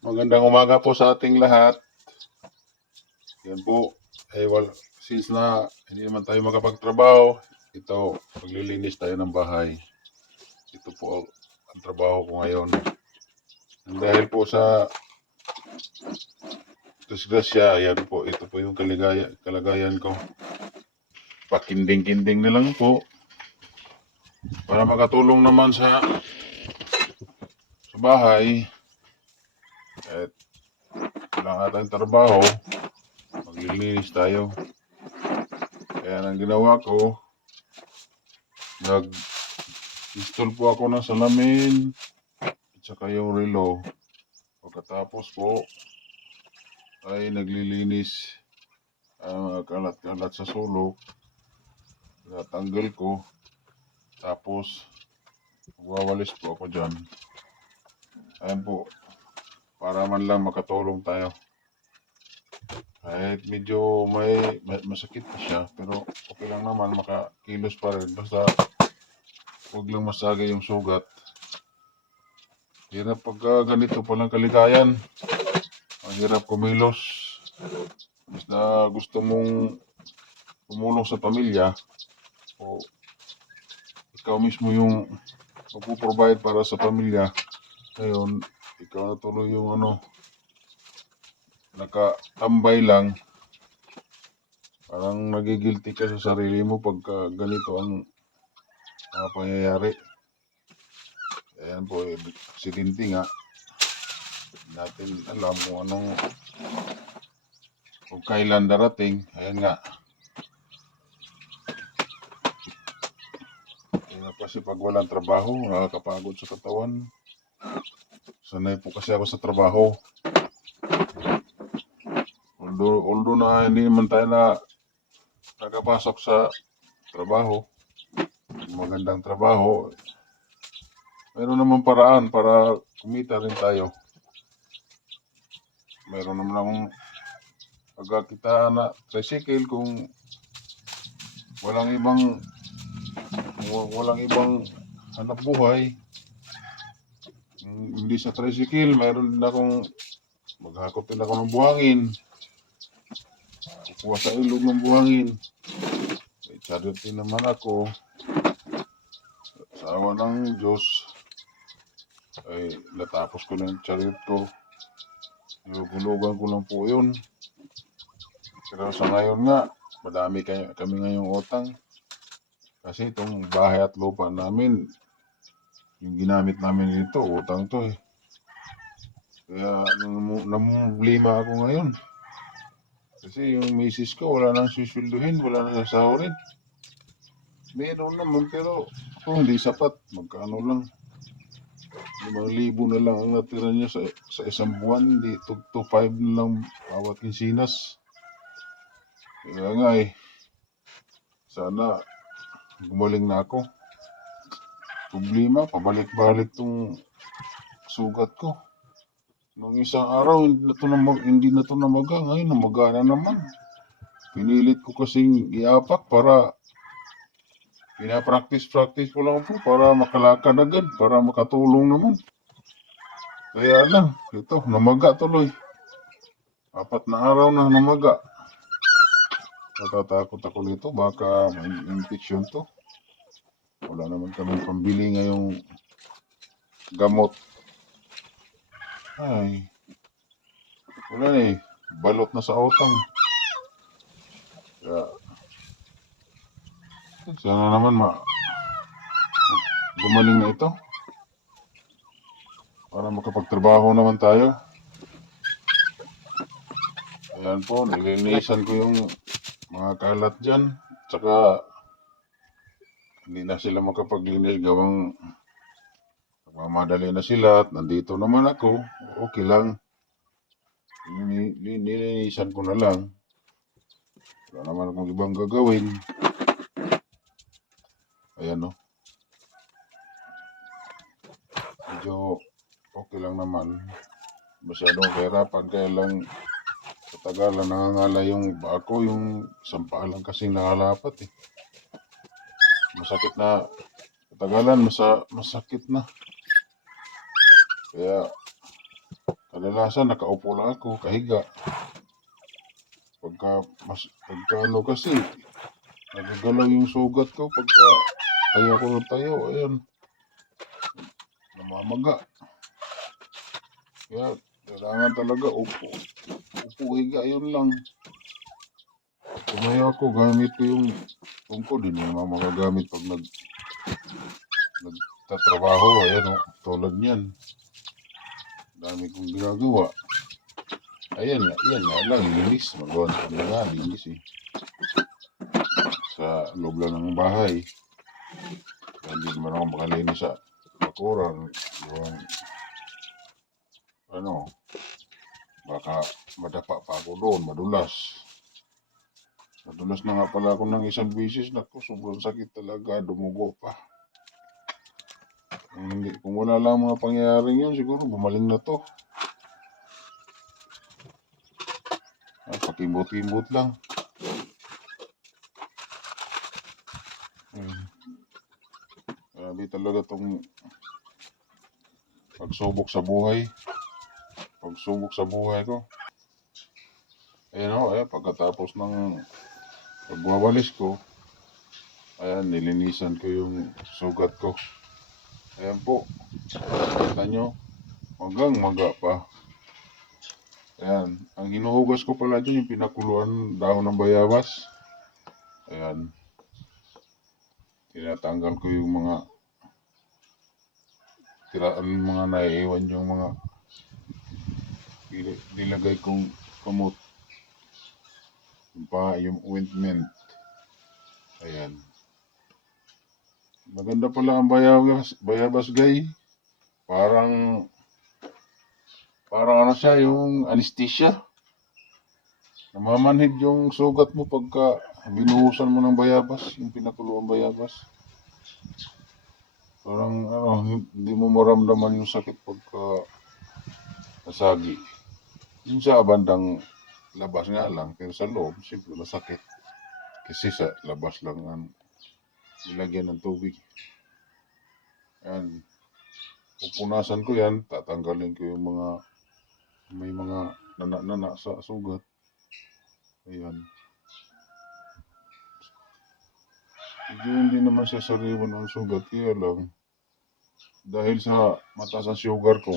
Magandang umaga po sa ating lahat. Yan po, since na hindi naman tayo makapagtrabaho, ito, maglilinis tayo ng bahay. Ito po ang trabaho ko ngayon. Dahil po sa disgrasya, yan po, ito po yung kalagayan ko. Pakinding-kinding na lang po para makatulong naman sa bahay. At wala nga tayong trabaho, maglilinis tayo. Kaya ang ginawa ko, nag-install po ako ng salamin at saka yung relo. Pagkatapos po ay naglilinis ang kalat-kalat sa sulok. Natanggal ko. Tapos magwawalis po ako dyan. Ayan po, para man lang makatulong tayo. Kahit medyo may masakit pa siya, pero okay lang naman, makakilos pa rin. Basta huwag lang masaga yung sugat. Hirap pagka ganito palang kaligayan. Ang hirap kumilos. Basta gusto mong tumulong sa pamilya, o ikaw mismo yung magpo-provide para sa pamilya. Ngayon, ikaw na tuloy yung nakatambay lang. Parang nagigilty ka sa sarili mo pagka ganito ang pangyayari. Ayan po, aksidente nga. Natin alam kung kailan darating. Ayan nga. Ayan kasi pag walang trabaho, nakakapagod sa katawan. Sanay po kasi ako sa trabaho. Although na hindi naman tayo nakapasok sa trabaho, magandang trabaho, meron naman paraan para kumita rin tayo. Meron naman pagkakita na tricycle kung walang ibang hanap buhay. Hindi sa tricycle, mayroon din akong maghakot din ako ng buhangin. Kukuha sa ilog ng buhangin. May chariot din naman ako. Sa awa ng Diyos, ay natapos ko na yung chariot ko. Hulugan ko lang po yun. Pero sa ngayon nga, madami kami ngayong utang. Kasi itong bahay at lupa namin, yung ginamit namin dito, utang to eh. Kaya namumblima ako ngayon. Kasi yung misis ko, wala nang susulduhin, wala nang sasahurin. Meron naman, pero kung hindi sapat, magkano lang. 5,000 na lang ang natira niya sa isang buwan, hindi 2 to 5 na lang bawat kinsinas. Kaya nga eh, sana gumaling na ako. Problema, pabalik-balik tong sugat ko. Nung isang araw, hindi na to namaga. Ngayon, namaga na naman. Pinilit ko kasing iapak para pinapractice ko lang po para makalakad agad, para makatulong naman. Kaya lang, ito, namaga tuloy. 4 na araw na namaga. Natatakot ako nito, baka may infection to. Wala naman kami pambili ngayong gamot. Ay, wala eh, balot na sa utang. Kaya, sana naman gumaling na ito. Para makapagtrabaho naman tayo. Ayan po, nilinisan ko yung mga kalat dyan. Tsaka, hindi na sila makapaglinis, gawang nagmamadali na sila at nandito naman ako. Okay lang. Nilinisan ko na lang. Wala naman akong ibang gagawin. Ayan o. Medyo okay lang naman. Masyadong kahirapan, kaya lang sa tagalan nangangala yung bako, yung sampa lang kasing nakalapat eh. Masakit na, sa tagalan masakit na. Kaya kadalasan nakaupo lang ako, kahiga. Pagka ano kasi, nagagalaw yung sugat ko pagka tayo ko ng tayo, ayun, namamaga. Kaya kailangan talaga upo, higa, yun lang. Tumayo ako, gamit ko yung tungkod, hindi naman magagamit pag nagtatrabaho, ayan o, tulad niyan. Dami kong ginagawa. Ayan lang, linis. Magawa na nga, linis eh. Sa loob lang ng bahay. Kaya hindi naman ako makalinis sa bakuran. Yung, ano, baka madapa pa ako doon, madulas. Madulas na nga pala ako ng isang bisis. Naku, sobrang sakit talaga, dumugo pa. Kung wala lang mga pangyayaring yun, siguro bumaling na to. Pakibot-ibot lang. Grabe talaga tong pagsubok sa buhay. Pagsubok sa buhay ko. Ayan o, pagkatapos ng pagwawalis ko, ayan, nilinisan ko yung sugat ko. Ayan po, kita nyo, magang maga pa. Ayan, ang hinuhugas ko pala dyan yung pinakuluan dahon ng bayabas. Ayan, tinatanggal ko yung mga mga naiiwan yung mga nilagay kong kamot. Yung ointment. Ayan. Maganda pala ang bayabas guy. Parang ano siya, yung anesthesia. Namamanhid yung sugat mo pagka binuhusan mo ng bayabas, yung pinakuluang bayabas. Parang hindi mo maramdaman yung sakit pagka nasagi. Yung sa bandang labas nga lang, pero sa loob, siyempre masakit. Kasi sa labas lang ang nilagyan ng tubig. Yan. Pupunasan ko yan, tatanggalin ko yung may mga nana sa sugat. Ayan. Medyo hindi naman siya sariwan ang sugat, kaya lang dahil sa mataas ang sugar ko,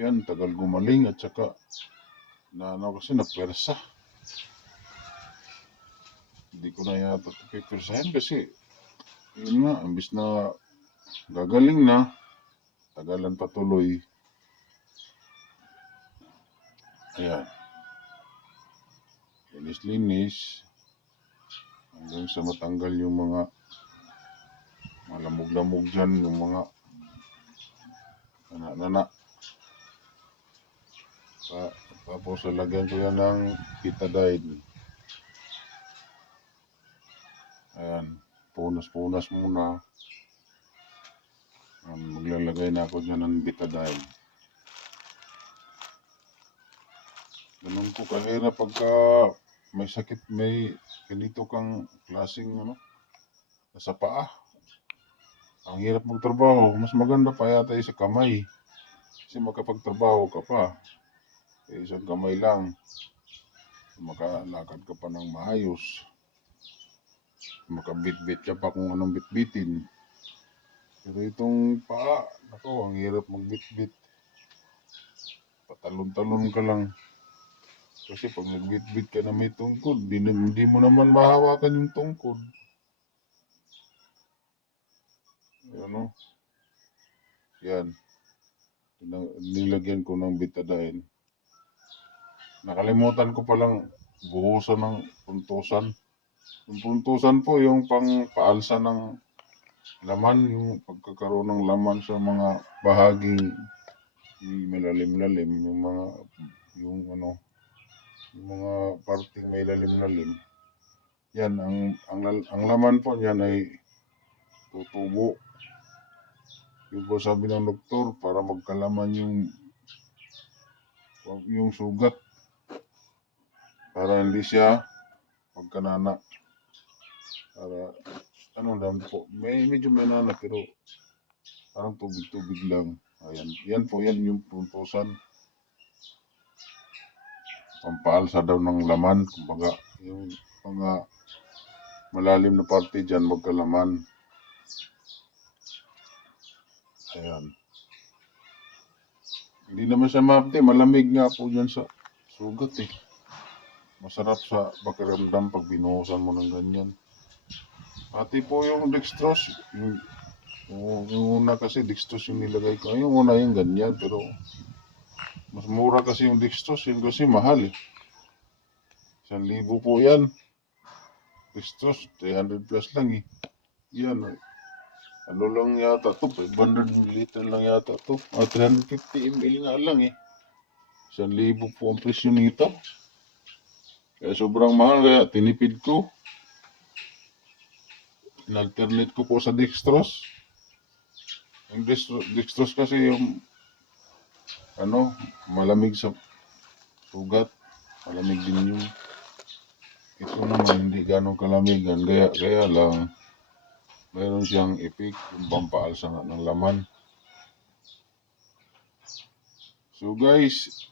yan, tagal gumaling at saka kasi napwersa. Hindi ko na yata pipirsahin kasi yun nga, imbis na gagaling na, tagalan patuloy. Ayan. Linis-linis hanggang sa matanggal yung mga lamog-lamog dyan, yung mga nana. Tapos lalagyan ko yan ng betadine. Ayan, punas-punas muna. Maglalagay na ako dyan ng betadine. Ganun ko kahirap pagka may sakit, may ganito kang klaseng sa paa. Ang hirap magtrabaho, mas maganda pa yata sa kamay. Kasi makapagtrabaho ka pa. Isang kamay lang. Makalakad ka pa ng maayos. Makabitbit ka pa kung anong bitbitin. Pero itong paa, ang hirap magbitbit. Patalon-talon ka lang. Kasi pag nagbitbit ka na may tungkod, hindi mo naman mahawakan yung tungkod. Ano? Yan. Nilagyan ko ng betadine. Nakalimutan ko palang buhusan ng puntusan. Yung puntusan po yung pangpaalsa ng laman, yung pagkakaroon ng laman sa mga bahaging malalim-lalim, yung mga parting may lalim-lalim. Yan, ang laman po niyan ay tutubo. Yung po sabi ng doktor, para magkalaman yung sugat. Para hindi siya magkanana. Para, lang po, medyo may nana, pero parang tubig-tubig lang. Ayan, yan po, yan yung puntusan. pampaalsa daw ng laman. Kumbaga, yung mga malalim na parte dyan, magkalaman. Ayan. Hindi naman siya mapti. Malamig nga po dyan sa sugat eh. Masarap sa pakiramdam pag binuhusan mo ng ganyan. Pati po yung dextrose. Yung una kasi dextrose yung nilagay ko. Yung una yung ganyan. Pero mas mura kasi yung dextrose. Yun kasi mahal eh. 1,000 po yan. Dextrose, 300 plus lang eh. Yan eh. Ano lang yata to, 500 ml lang yata to. 350 ml nga lang eh. 1,000 po ang presyo nito. Kaya sobrang mahal, kaya tinipid ko. In-alternate ko po sa dextrose. Yung dextrose kasi yung malamig sa sugat. Malamig din yung ito naman hindi ganong kalamigan. Kaya lang mayroon siyang effect yung pampaalsa ng laman. So guys,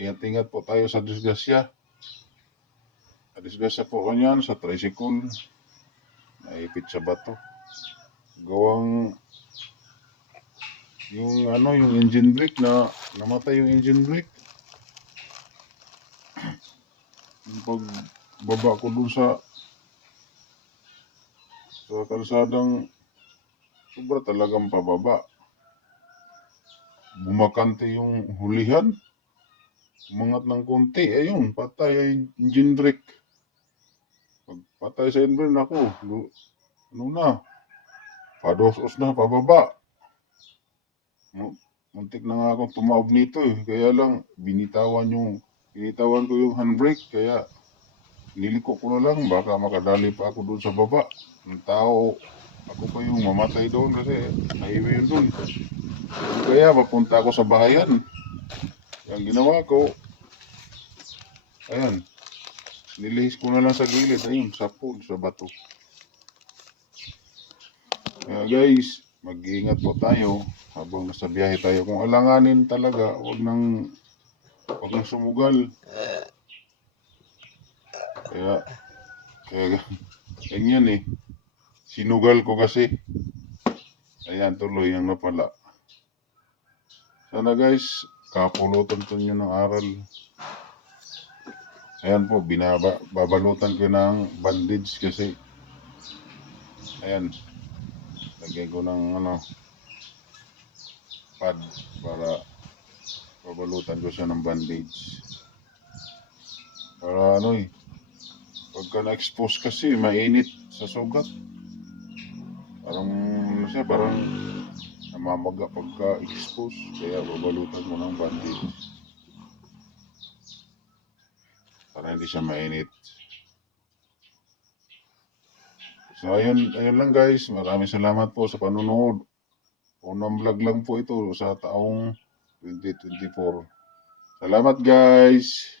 ingat-ingat po tayo sa disgrasya. Disgrasya po kanyan sa tricycle. Naipit sa bato. Gawang yung engine brake na namatay yung engine brake. Pag baba ko dun sa kalsadang sobra talagang pababa. Bumakante yung hulihan. Umangat ng konti. Ayun, patay yung engine brake. Pag patay sa engine brake, ako, pados-os na, pababa. Muntik na nga akong tumaob nito eh. Kaya lang, binitawan ko yung handbrake. Kaya, niliko ko na lang. Baka makadali pa ako doon sa baba. Ng tao, ako pa yung mamatay doon kasi highway yun doon. Kaya, papunta ako sa bahayan. Ang ginawa ko, ayan, nilihis ko na lang sa gilid. Ayun, sa pool, sa bato. Kaya guys, mag-iingat po tayo habang nasa biyahe tayo. Kung alanganin talaga, huwag nang sumugal. Kaya ganyan eh. Sinugal ko kasi. Ayan, tuloy ang napala. Sana guys, kapulutan to nyo ng aral. Ayan po, babalutan ko ng bandage kasi. Ayan. Lagyan ko ng pad para babalutan ko siya ng bandage. Para pagka na-expose kasi, mainit sa sugat. Parang namamaga pagka-expose. Kaya babalutan mo ng bandage. Para hindi siya mainit. So ayun lang guys. Maraming salamat po sa panonood. Unang vlog lang po ito sa taong 2024. Salamat guys!